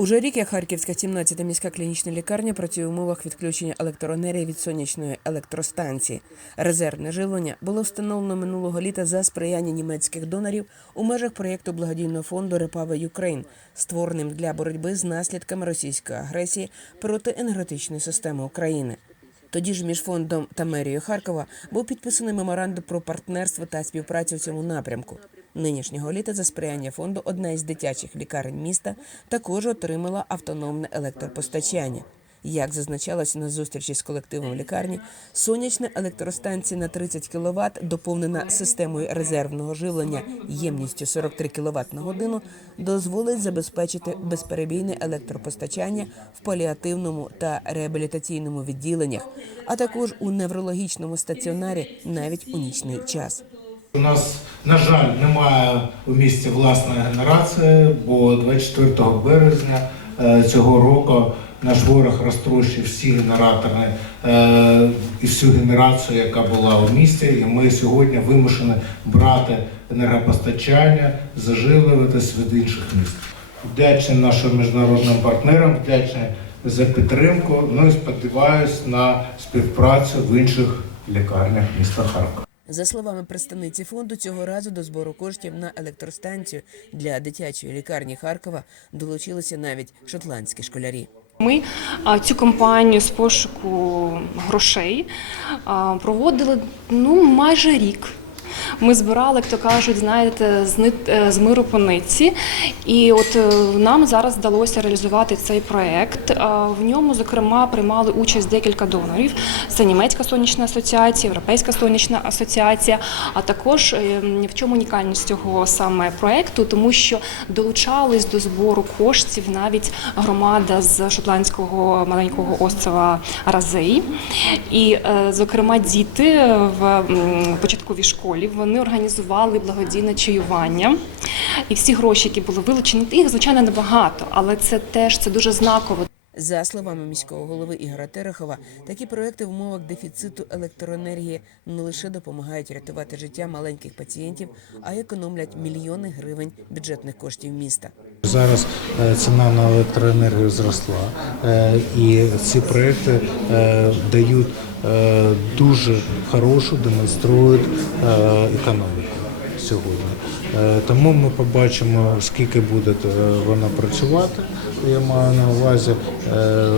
Уже рік як Харківська 17-та міська клінічна лікарня працює в умовах відключення електроенергії від сонячної електростанції. Резервне живлення було встановлено минулого літа за сприяння німецьких донорів у межах проєкту благодійного фонду Repower Ukraine, створеним для боротьби з наслідками російської агресії проти енергетичної системи України. Тоді ж між фондом та мерією Харкова був підписаний меморандум про партнерство та співпрацю в цьому напрямку. Нинішнього літа за сприяння фонду одна із дитячих лікарень міста також отримала автономне електропостачання. Як зазначалося на зустрічі з колективом лікарні, сонячна електростанція на 30 кВт, доповнена системою резервного живлення ємністю 43 кВт на годину, дозволить забезпечити безперебійне електропостачання в паліативному та реабілітаційному відділеннях, а також у неврологічному стаціонарі навіть у нічний час. У нас, на жаль, немає у місті власної генерації, бо 24 березня е, цього року наш ворог розтрощив всі генератори е, і всю генерацію, яка була у місті. І ми сьогодні вимушені брати енергопостачання, заживлюватись від інших міст. Вдячний нашим міжнародним партнерам, вдячний за підтримку. Ну і сподіваюся на співпрацю в інших лікарнях міста Харкова. За словами представниці фонду, цього разу до збору коштів на електростанцію для дитячої лікарні Харкова долучилися навіть шотландські школярі. Ми цю кампанію з пошуку грошей проводили ну майже рік. Ми збирали, як то кажуть, знаєте, з е, миру по нитці. І от е, нам зараз вдалося реалізувати цей проект. В ньому, зокрема, приймали участь декілька донорів. Це німецька сонячна асоціація, Європейська сонячна асоціація. А також е, в чому унікальність цього саме проекту, тому що долучались до збору коштів навіть громада з шотландського маленького острова Разей. І, е, зокрема, діти в початковій школі вони організували благодійне чаювання. І всі гроші, які були вилучені, їх звичайно небагато, але це теж це дуже знаково. За словами міського голови Ігора Терехова, такі проекти в умовах дефіциту електроенергії не лише допомагають рятувати життя маленьких пацієнтів, а й економлять мільйони гривень бюджетних коштів міста. Зараз е, ціна на електроенергію зросла, е, і ці проекти е, дають дуже хорошу, демонструють економіку сьогодні. Е, Тому ми побачимо, скільки буде е, вона працювати. Я маю на увазі, е,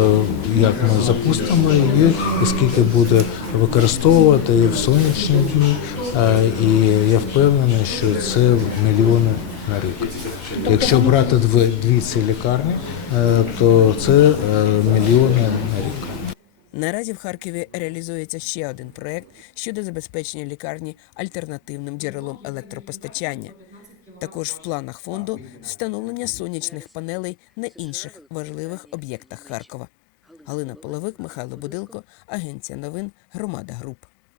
як ми запустимо її, і скільки буде використовувати і в сонячні дні. І я впевнений, що це мільйони на рік. Якщо брати дві, ці лікарні, то це мільйони. Наразі в Харкові реалізується ще один проект щодо забезпечення лікарні альтернативним джерелом електропостачання. Також в планах фонду встановлення сонячних панелей на інших важливих об'єктах Харкова. Галина Половик, Михайло Будилко, Агенція новин, Громада Груп.